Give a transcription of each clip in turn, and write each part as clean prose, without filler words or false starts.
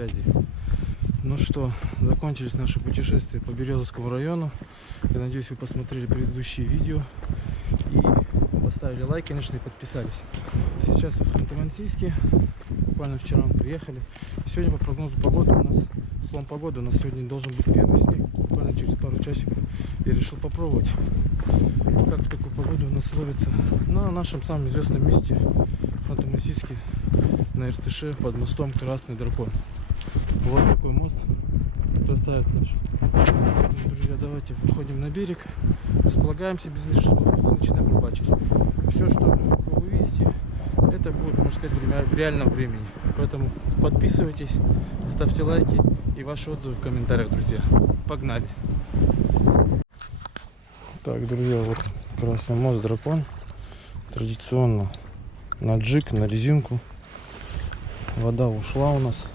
связи. Ну что, закончились наши путешествия по Березовскому району. Я надеюсь, вы посмотрели предыдущие видео и поставили лайк, конечно, и подписались. Сейчас в Ханты-Мансийске. Буквально вчера мы приехали. Сегодня по прогнозу погоды у нас, слом погоды, у нас сегодня должен быть первый снег. Буквально через пару часиков. Я решил попробовать, как в такую погоду у нас ловится на нашем самом известном месте в Ханты-Мансийске, на Иртыше, под мостом Красный Дракон. Вот такой мост. Красавец наш. Друзья, давайте выходим на берег, располагаемся без лишних слов и начинаем рыбачить. Все, что вы увидите, это будет, можно сказать, в реальном времени. Поэтому подписывайтесь, ставьте лайки и ваши отзывы в комментариях, друзья. Погнали! Так, друзья, вот Красный мост Дракон. Традиционно на джиг, на резинку. Вода ушла у нас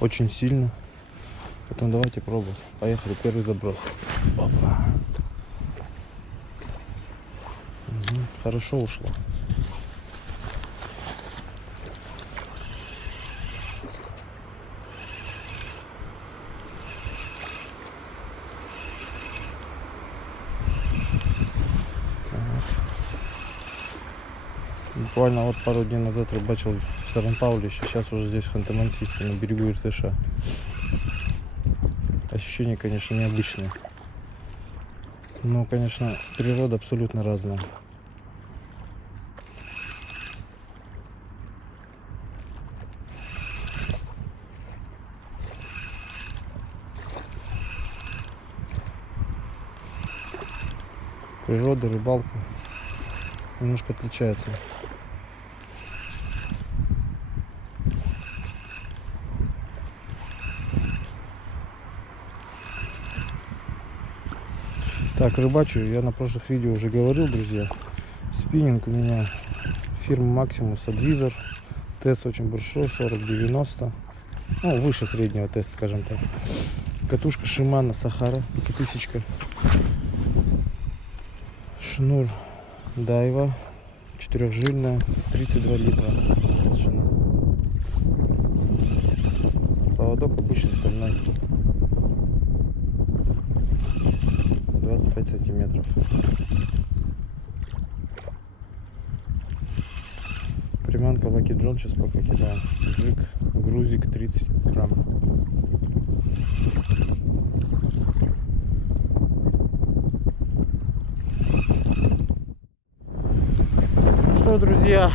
очень сильно. Поэтому давайте пробовать. Поехали, первый заброс. Опа. Угу, хорошо ушла. Буквально вот пару дней назад рыбачил в Саран-Паулище, сейчас уже здесь в Ханты-Мансийске, на берегу Иртыша. Ощущения, конечно, необычные. Но, конечно, природа абсолютно разная. Природа, рыбалка немножко отличается. Так, рыбачу, я на прошлых видео уже говорил, друзья. Спиннинг у меня фирмы Maximus Advisor. Тест очень большой, 40-90. Ну, выше среднего теста, скажем так. Катушка Shimano Sahara 5000. Шнур Daiwa 4-жильная, 32 литра толщина. Поводок обычный стальной, 25 сантиметров. Приманка Lucky John сейчас пока кидаю. Джиг, грузик 30 грамм. Что, друзья,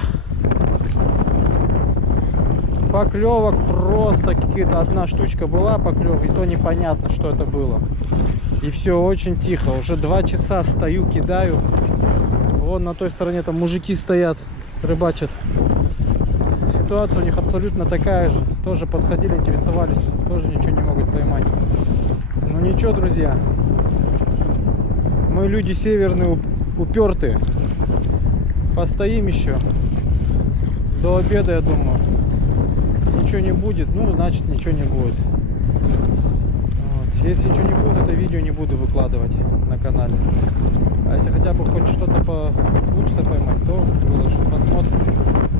поклевок просто какие-то, одна штучка была поклевка, и то непонятно, что это было. И все очень тихо. Уже 2 часа стою, кидаю. Вон на той стороне там мужики стоят, рыбачат. Ситуация у них абсолютно такая же. Тоже подходили, интересовались, тоже ничего не могут поймать. Ну ничего, друзья, мы люди северные, упертые. Постоим еще до обеда, я думаю. Ничего не будет, ну значит ничего не будет. Вот. Если ничего не будет, это видео не буду выкладывать на канале. А если хотя бы хоть что-то получше поймать, то выложу, посмотрим.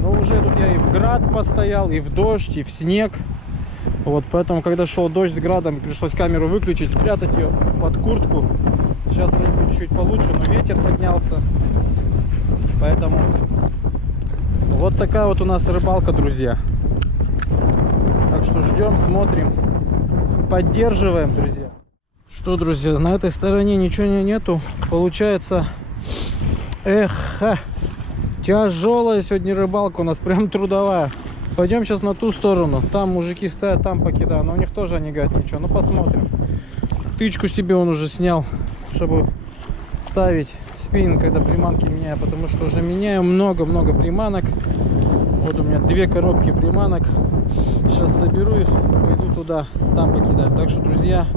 Но уже тут я и в град постоял, и в дождь, и в снег. Вот, поэтому, когда шел дождь с градом, пришлось камеру выключить, спрятать ее под куртку. Сейчас вроде будет чуть получше, но ветер поднялся. Поэтому вот такая вот у нас рыбалка, друзья. Так что ждем, смотрим, поддерживаем, друзья. Что, друзья, на этой стороне ничего нету. Получается, тяжелая сегодня рыбалка у нас, прям трудовая. Пойдем сейчас на ту сторону. Там мужики стоят, там покидаю. Но у них тоже не гать ничего. Ну посмотрим. Тычку себе он уже снял, чтобы ставить спиннинг, когда приманки меняю, потому что уже меняю много-много приманок. Вот у меня 2 коробки приманок. Сейчас соберу их, пойду туда, там покидаю. Так что, друзья,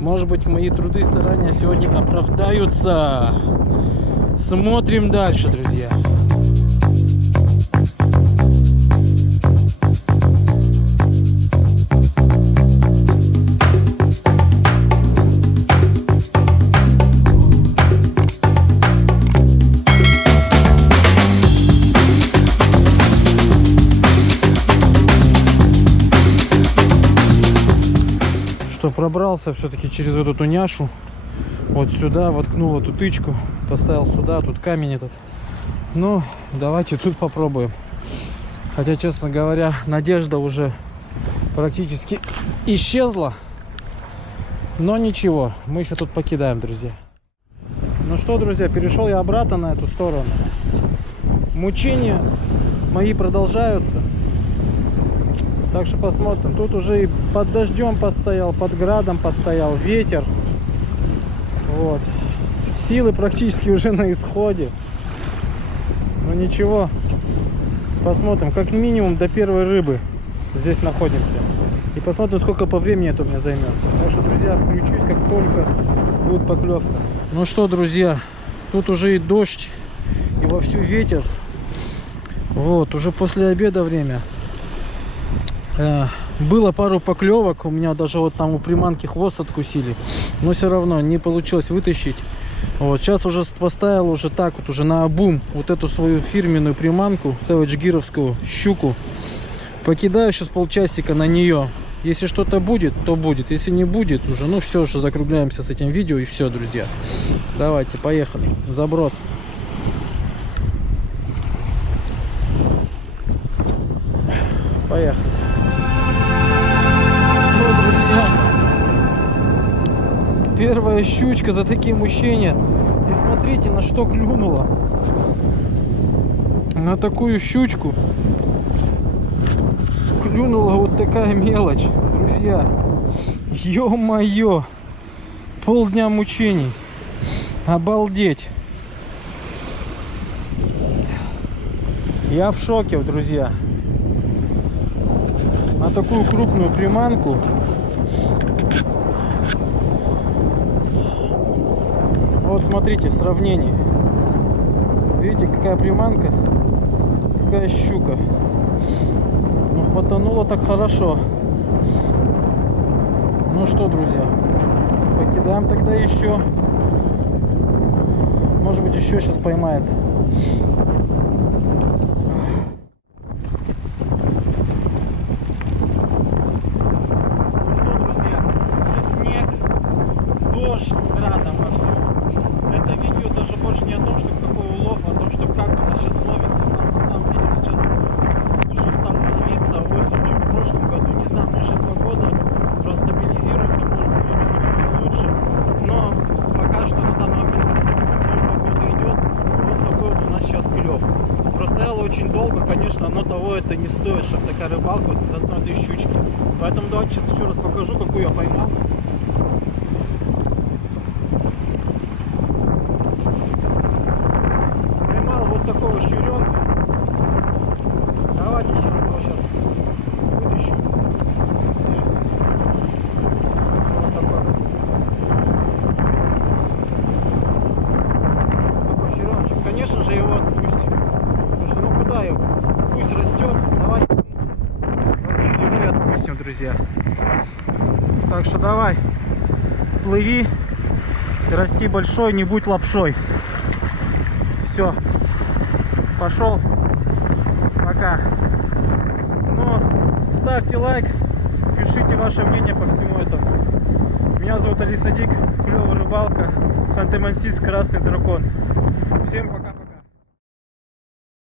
может быть, мои труды и старания сегодня оправдаются. Смотрим дальше, друзья. пробрался все-таки через эту туняшу. Вот сюда воткнул эту тычку. Поставил сюда, тут камень этот. Ну, давайте тут попробуем. Хотя, честно говоря, надежда уже практически исчезла. Но ничего, мы еще тут покидаем, друзья. Ну что, друзья, перешел я обратно на эту сторону. Мучения мои продолжаются. Так что посмотрим. Тут уже и под дождем постоял, под градом постоял, ветер. Вот. Силы практически уже на исходе. Но ничего. Посмотрим. Как минимум до первой рыбы здесь находимся. И посмотрим, сколько по времени это у меня займет. Так что, друзья, включусь, как только будет поклевка. Ну что, друзья, тут уже и дождь, и вовсю ветер. Вот, уже после обеда время. Было пару поклевок. У меня даже вот там у приманки хвост откусили. Но все равно не получилось вытащить. Вот, сейчас уже поставил уже так вот, уже на обум вот эту свою фирменную приманку, Savage гировскую щуку. Покидаю сейчас полчасика на нее. Если что-то будет, то будет. Если не будет, уже, ну все, уже закругляемся с этим видео и все, друзья. Давайте, поехали. Заброс. Поехали. Ну, друзья, первая щучка за такие мучения. И смотрите, на что клюнула. На такую щучку клюнула вот такая мелочь, друзья. Ё-моё, полдня мучений. Обалдеть. Я в шоке, друзья. На такую крупную приманку вот смотрите, в сравнении. Видите, какая приманка, какая щука. Ну, хватануло так хорошо. Ну что, друзья, покидаем тогда еще. Может быть, еще сейчас поймается. Ну что, друзья, уже снег, дождь с градом вовсю. Это видео даже больше не о том, что какой улов, а о том, что как у нас сейчас ловится. У нас на самом деле сейчас лучше стало ловиться осень, чем в прошлом году. Не знаю, может сейчас погода простабилизируется, может быть чуть-чуть лучше. Но пока что на данный момент погода идет, вот такой вот у нас сейчас клев. Простояло очень долго, конечно, но того это не стоит, чтобы такая рыбалка вот из одной этой щучки. Поэтому давайте сейчас еще раз покажу, какую я поймал. Такого щуренка. Давайте сейчас его вытащу. Вот такой. Такой щуреночек. Конечно же его отпустим. Потому что ну куда его? Пусть растет. Давайте возьмем его и отпустим, друзья. Так что давай, плыви и расти большой, не будь лапшой. Все. Пошел. Пока. Ну, ставьте лайк, пишите ваше мнение по всему этому. Меня зовут Алисадик, клевая рыбалка, Ханты-Мансийск, Красный Дракон. Всем пока.